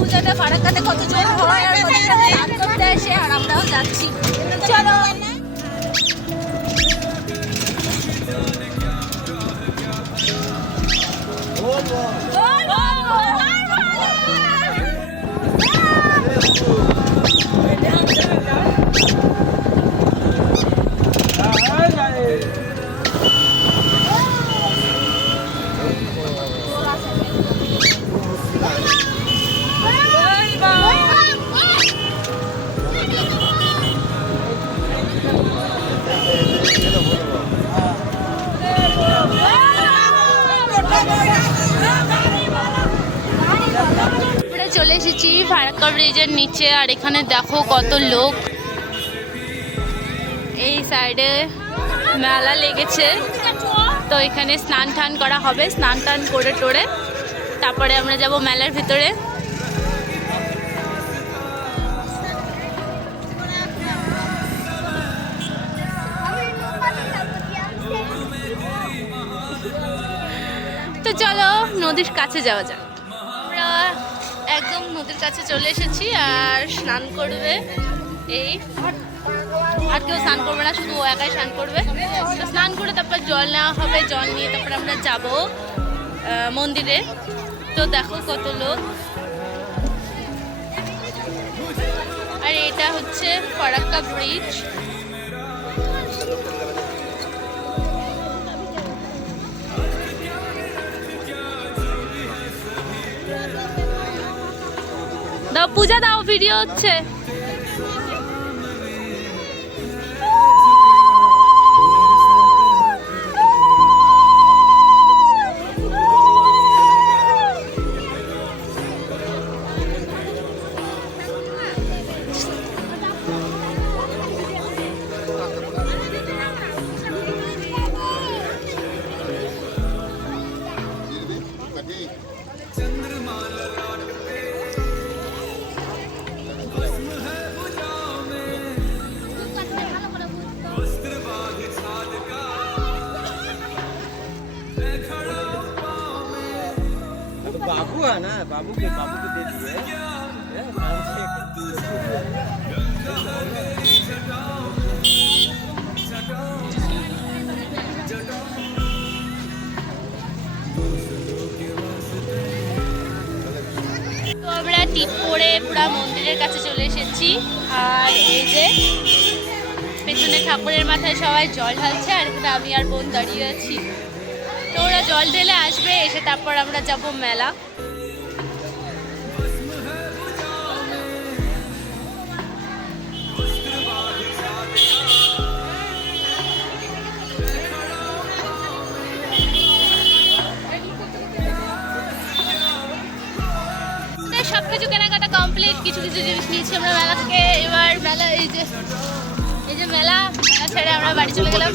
পূজাতে ফারাক্কাতে কত জোর হয় আর করতে এসে আর আমরাও যাচ্ছি। চলো চলে এসেছি ফারাক্কা ব্রিজের নিচে আর এখানে দেখো কত লোক। এই সাইডে মেলা লেগেছে, তো এখানে স্নান টান করা হবে। স্নান টান করে টোরে তারপরে আমরা যাব মেলার ভিতরে। তো চলো নদীর কাছে যাওয়া যাক। আমরা একদম নদীর কাছে চলে এসেছি আর স্নান করবে এই, আর কেউ স্নান করবে না, শুধু ও একাই স্নান করবে। তো স্নান করে তারপর জল নেওয়া হবে, জল নিয়ে তারপর আমরা যাব মন্দিরে। তো দেখো কত লোক। আর এটা হচ্ছে ফারাক্কা ব্রিজ। দাও পূজা দাও, ভিডিও হচ্ছে। बाबू है ना, बाबू के दे दिए। তো আমরা টিপ করে পুরা মন্দিরের কাছে চলে এসেছি। আর এই যে পেছনে ঠাকুরের মাথায় সবাই জল ঢালছে আর এখানে আমি আর বোন দাঁড়িয়ে আছি। তো ওরা জল ঢেলে আসবে, এসে তারপর আমরা যাব মেলা। সবকিছু কেনাকাটা কমপ্লিট, কিছু কিছু জিনিস নিয়েছি আমরা মেলা থেকে। এবার মেলা এই যে মেলা ছেড়ে আমরা বাড়ি চলে গেলাম।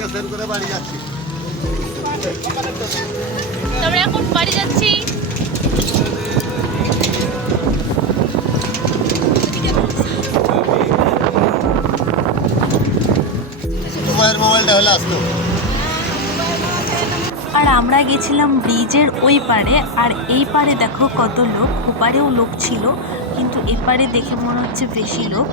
আমরা এখন বাড়ি যাচ্ছি। আর আমরা গেছিলাম ব্রিজের ওই পারে, আর এই পারে দেখো কত লোক। ওপারেও লোক ছিল, কিন্তু এপারে দেখে মনে হচ্ছে বেশি লোক।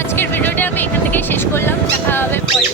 আজকের ভিডিওটা আমি এখান থেকেই শেষ করলাম। দেখা হবে পরে।